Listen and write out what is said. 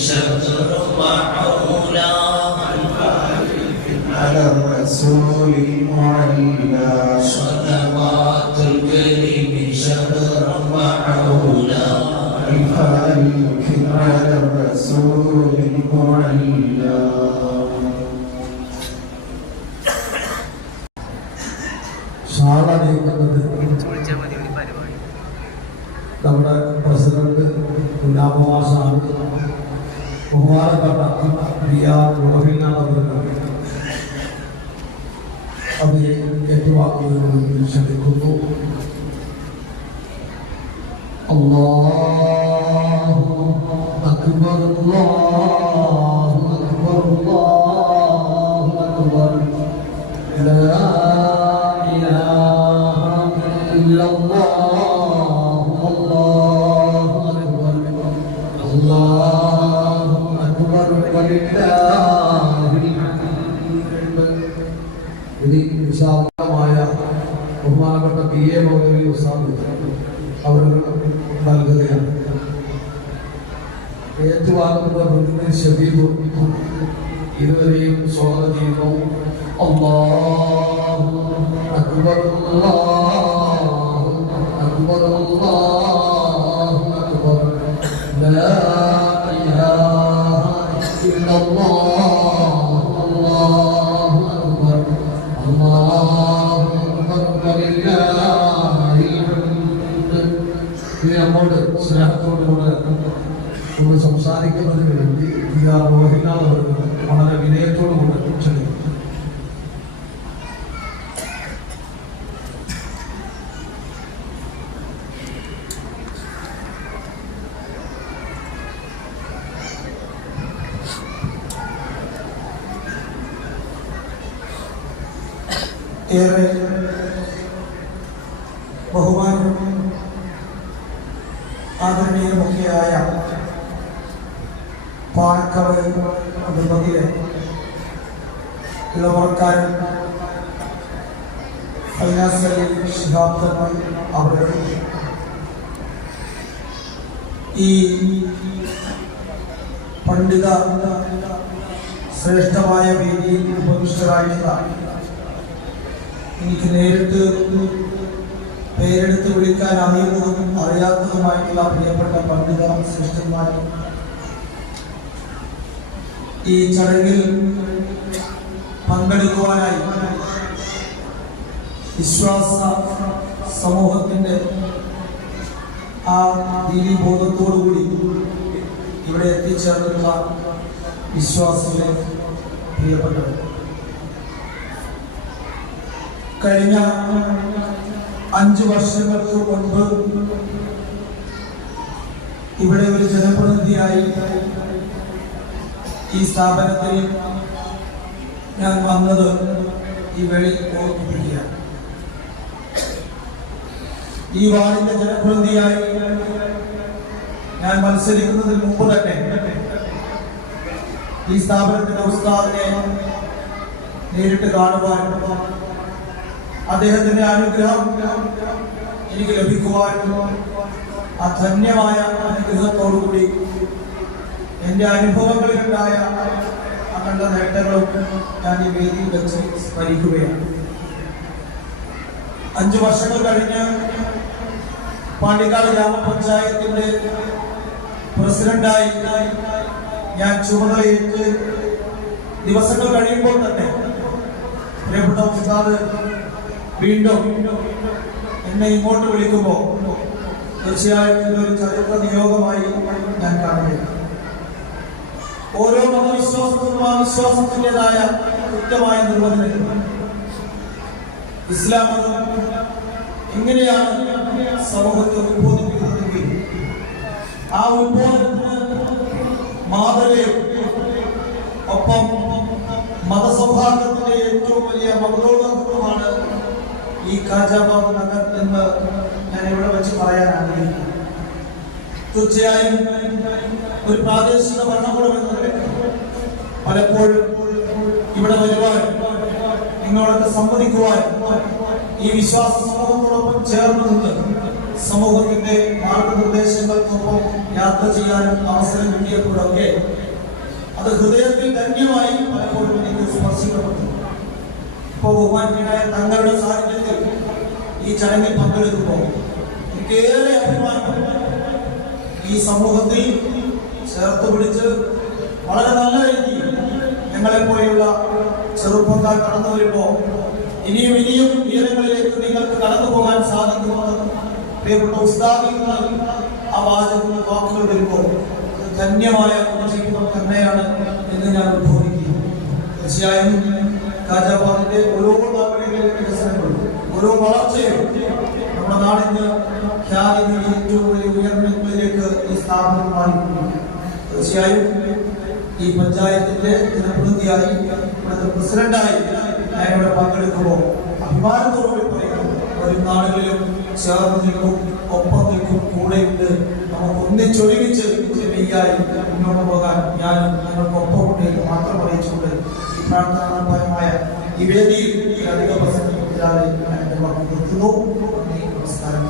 شهر وعولا على الرسول المعلى صلوات الكريم شهرا وعولا الفالك على الرسول المعلى ശാല നീക്കുന്നത് നമ്മുടെ പ്രസിഡന്റ് കുഞ്ഞാപ്പമാഷാണ് ബഹുമാനപ്പെട്ട റിയാദ് റോഹിനാണ് അവർക്ക് അത് ഏറ്റുവാക്കുന്നതിന് വേണ്ടി ക്ഷണിക്കുന്നു അല്ലാഹു അക്ബർ അല്ലാഹു അക്ബർ അല്ലാഹു അക്ബർ ലാ ഇലാഹ ഇല്ലല്ലാഹു അല്ലാഹു അക്ബർ അല്ലാഹു വിശാലമായ ബഹുമാനപ്പെട്ട പി എ മൗലവി ഉസ്താദ് അവർ നൽകുകയാണ്. ഏറ്റുവാങ്ങുന്ന പ്രതിനിധി ഷബീബ് ഇരുവരെയും സ്വാഗതം ചെയ്യുന്നു. അല്ലാഹു അക്ബർ അക്ബർ നമ്മോട് സ്നേഹത്തോടുകൂടെ നമ്മൾ സംസാരിക്കുന്നതിന് വേണ്ടി പി ആർ മോഹൻലാൽ അവർ വളരെ വിനയത്തോടുകൂടെ ക്ഷണിക്കുന്നു ഏറെ ബഹുമാനം ആദരണീയമൊക്കെയായ പാണക്കവ് അതിർമതിയിലെ ഇളവർക്കാരൻ ഫൈനാൻസ് അവരുടെ ഈ പണ്ഡിത ശ്രേഷ്ഠമായ വേദിയിൽ ഉപവിഷ്ടരായിട്ടുള്ള എനിക്ക് നേരിട്ട് പേരെടുത്ത് വിളിക്കാൻ അറിയുന്നതും അറിയാത്തതുമായിട്ടുള്ള പ്രിയപ്പെട്ട പണ്ഡിതർ സിസ്റ്റർമാർ ഈ ചടങ്ങിൽ പങ്കെടുക്കുവാനായി വിശ്വാസ സമൂഹത്തിന്റെ ആ ദീനീബോധത്തോടുകൂടി ഇവിടെ എത്തിച്ചേർന്നുള്ള വിശ്വാസികളെ പ്രിയപ്പെട്ടത് കഴിഞ്ഞ അഞ്ചു വർഷങ്ങൾക്ക് മുൻപ് ഇവിടെ ഒരു ജനപ്രതിനിധിയായി ഈ സ്ഥാപനത്തിൽ ഞാൻ വന്നത് ഈ വെളി ഓർമ്മിപ്പിക്കുകയാണ്. ഈ വാർഡിന്റെ ജനപ്രതിനിധിയായി ഞാൻ മത്സരിക്കുന്നതിന് മുമ്പ് തന്നെ ഈ സ്ഥാപനത്തിന്റെ ഉസ്താദിനെ നേരിട്ട് കാണുവാനും അദ്ദേഹത്തിന്റെ അനുഗ്രഹം എനിക്ക് ലഭിക്കുവാൻ ആ ധന്യമായ അനുഗ്രഹത്തോടുകൂടി എന്റെ അനുഭവങ്ങളിലുണ്ടായ കണ്ട നേട്ടങ്ങളും ഞാൻ ഈ വേദിയിൽ വെച്ച് സ്മരിക്കുകയാണ്. അഞ്ചു വർഷങ്ങൾ കഴിഞ്ഞ് പാണ്ടിക്കാട് ഗ്രാമപഞ്ചായത്തിന്റെ പ്രസിഡന്റായി ഞാൻ ചുമതലയേറ്റ് ദിവസങ്ങൾ കഴിയുമ്പോൾ തന്നെ പ്രിയപ്പെട്ട ഉസ്താദ് വീണ്ടും എന്നെ ഇങ്ങോട്ട് വിളിക്കുമ്പോൾ തീർച്ചയായും ഇതൊരു ചരിത്ര നിയോഗമായി ഞാൻ കാണുകയാണ്. ഓരോ മതവിശ്വാസത്തിനും ആ വിശ്വാസത്തിന്റെതായ കൃത്യമായ നിർവചനങ്ങൾ. ഇസ്ലാം മതം എങ്ങനെയാണ് സമൂഹത്തെ ഉത്ബോധിപ്പിക്കുന്നതെങ്കിൽ ആ ഉത്ബോധനത്തിന് മാതൃകയും ഒപ്പം മതസൗഹാർദ്ദത്തിന്റെ ഏറ്റവും വലിയ മകുടോദാഹരണമാണ് ഈ ഖാജാബാദ് നഗർ എന്ന് ഞാൻ ഇവിടെ വെച്ച് പറയാൻ ആഗ്രഹിക്കുന്നു. തീർച്ചയായും ഒരു പ്രാദേശിക ഭരണകൂടം എന്ന നിലയ്ക്ക് പലപ്പോഴും ഇവിടെ വരുവാൻ നിങ്ങളൊക്കെ സമ്മതിക്കുവാൻ ഈ വിശ്വാസ സമൂഹത്തോടൊപ്പം ചേർന്ന് നിന്ന് സമൂഹത്തിന്റെ മാർഗനിർദ്ദേശങ്ങൾക്കൊപ്പം യാത്ര ചെയ്യാനും അവസരം കിട്ടിയപ്പോഴൊക്കെ അത് ഹൃദയത്തിൽ ധന്യമായി പലപ്പോഴും എനിക്ക് സ്പർശിക്കപ്പെട്ടു. ഇപ്പോൾ ബഹുമാന്യനായ തങ്ങളുടെ സാന്നിധ്യത്തിൽ ഈ ചടങ്ങിൽ പങ്കെടുക്കുമ്പോൾ എനിക്കേറെ അഭിമാനം ഈ സമൂഹത്തിൽ ചേർത്ത് പിടിച്ച് വളരെ നല്ല രീതിയിൽ ഞങ്ങളെ പോലെയുള്ള ചെറുപ്പക്കാർ കടന്നു വരുമ്പോൾ ഇനിയും ഇനിയും ഉയരങ്ങളിലേക്ക് നിങ്ങൾക്ക് കടന്നു പോകാൻ സാധിക്കുമെന്ന് പ്രിയപ്പെട്ട ഉസ്താദിൽ നിന്ന് ആ വാചകങ്ങൾ വാക്കുകൾ വരുമ്പോൾ ധന്യമായ ജീവിതം തന്നെയാണ് എന്ന് ഞാൻ ഉദ്ബോധിക്കുന്നു തീർച്ചയായും കാജാബാദിന്റെ ഓരോ നാടുകളിലെ വികസനങ്ങളും ഓരോ വളർച്ചയും നമ്മുടെ നാടിന് ഖ്യാതി നേടി ഏറ്റവും വലിയ ഉയർന്നങ്ങളിലേക്ക് ഈ സ്ഥാപനം മാറിയിട്ടുണ്ട്. തീർച്ചയായും ഈ പഞ്ചായത്തിന്റെ ജനപ്രതിനിധിയായി ഇവിടുത്തെ പ്രസിഡന്റായി ഞാൻ പങ്കെടുക്കുമ്പോൾ അഭിമാനത്തോടുകൂടി പറയുന്നു വരും നാടുകളിലും ചേർന്ന് നിൽക്കും ഒപ്പം നിൽക്കും കൂടെ കൂടെയുണ്ട് നമുക്ക് ഒന്നിച്ചൊരുമിച്ച് വിജയിയായി മുന്നോട്ട് പോകാൻ ഞാനും ഞങ്ങൾക്കൊപ്പം ഉണ്ട് എന്ന് മാത്രം അറിയിച്ചുകൊണ്ട് പ്രാർത്ഥനാപരമായ ഈ വേദിയിൽ അധിക പ്രസംഗം ഞാൻ എന്റെ വാക്ക് നിർത്തുന്നു നമസ്കാരം.